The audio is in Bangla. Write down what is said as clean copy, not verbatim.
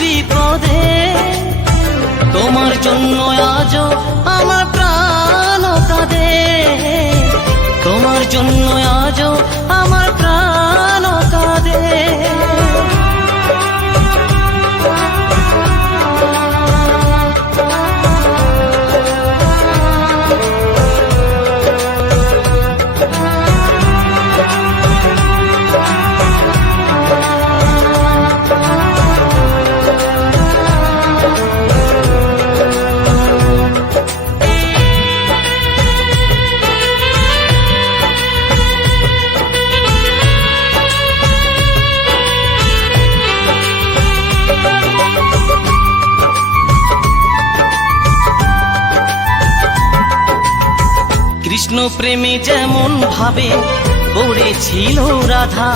বিপদে। তোমার জন্য আজও আমার প্রাণ কাঁদে, তোমার জন্য আজও আমার প্রাণ কাঁদে। কৃষ্ণ প্রেমে যেমন ভাবে পড়েছিল রাধা,